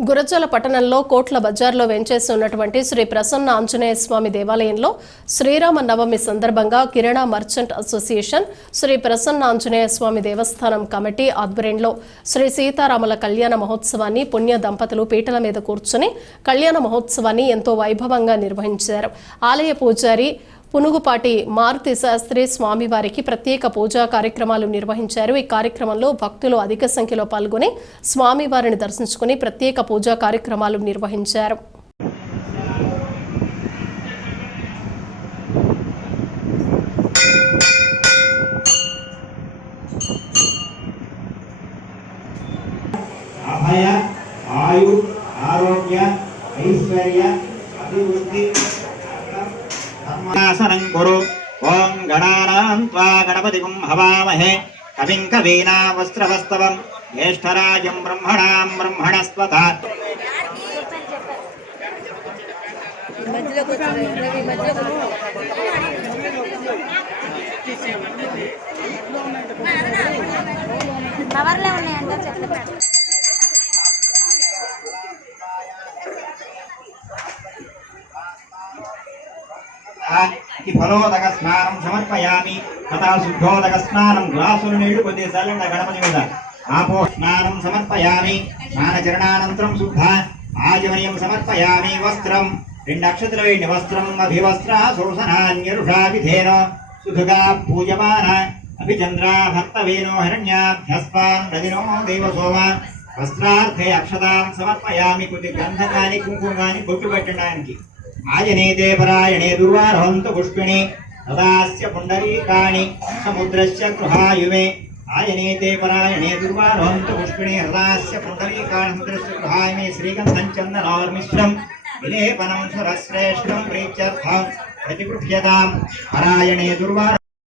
గురజాల పట్టణంలో కోట్ల బజార్లో వెంచేసి ఉన్నటువంటి శ్రీ ప్రసన్న ఆంజనేయ స్వామి దేవాలయంలో శ్రీరామ నవమి సందర్భంగా కిరాణా మర్చెంట్ అసోసియేషన్ శ్రీ ప్రసన్న ఆంజనేయ స్వామి దేవస్థానం కమిటీ ఆధ్వర్యంలో శ్రీ సీతారాముల కళ్యాణ మహోత్సవాన్ని పుణ్య దంపతులు పీటల మీద కూర్చుని కళ్యాణ మహోత్సవాన్ని ఎంతో వైభవంగా నిర్వహించారు. ఆలయ పూజారి పునుగుపాటి మారుతి శాస్త్రి స్వామివారికి ప్రత్యేక పూజా కార్యక్రమాలు నిర్వహించారు. ఈ కార్యక్రమంలో భక్తులు అధిక సంఖ్యలో పాల్గొని స్వామివారిని దర్శించుకుని ప్రత్యేక పూజా కార్యక్రమాలు నిర్వహించారు. అభయ ఆయు ఆరోగ్య ఐశ్వర్య అభివృద్ధి ఆసనం కురు. ఓం గణానాం త్వా గణపతిం హవామహే కవిం కవీనామస్త్రవస్తవం జ్యేష్ఠరాజం బ్రహ్మణాం బ్రహ్మణస్పత. కవర్లో ఉన్నాయంట చెప్తాను. ఫలోదక స్నానం సమర్పయామి. తథా శుద్ధోదక స్నానం గ్లాసులు నీళ్లు కొద్దిసార్లు గణపతి మీద ఆపో స్నానం సమర్పయామి. స్నానచరణానంతరం శుద్ధ ఆజమనీయం సమర్పయామి. వస్త్రం 2 అక్షతలు వేయండి. వస్త్రం అభివస్త్ర శోషణాన్యరుషా విధేన సుధుగా పూజమాన అభిచంద్ర భర్తవేనో హిరణ్యాభ్యస్పాన్ రదినో దేవసోమ. వస్త్రార్థే అక్షతాం సమర్పయామి. కొద్ది గంధకాని కుంకుమాని బొట్టు పెట్టడానికి. ఆజనేతే పరాయణే దుర్వారోహంతు పుష్పిణి తదాస్య పుండరీకాణి సముద్రస్య గృహాయుమే. ఆజనేతే పరాయణే దుర్వారోహంతు పుష్పిణి తదాస్య పుండరీకాణి సముద్రస్య గృహాయుమే. శ్రీగంధం చందనోర్మిశ్రం విలేపనం సురశ్రేష్టం ప్రీత్యర్థం ప్రతిగృహ్యతాం. పరాయణే దుర్వార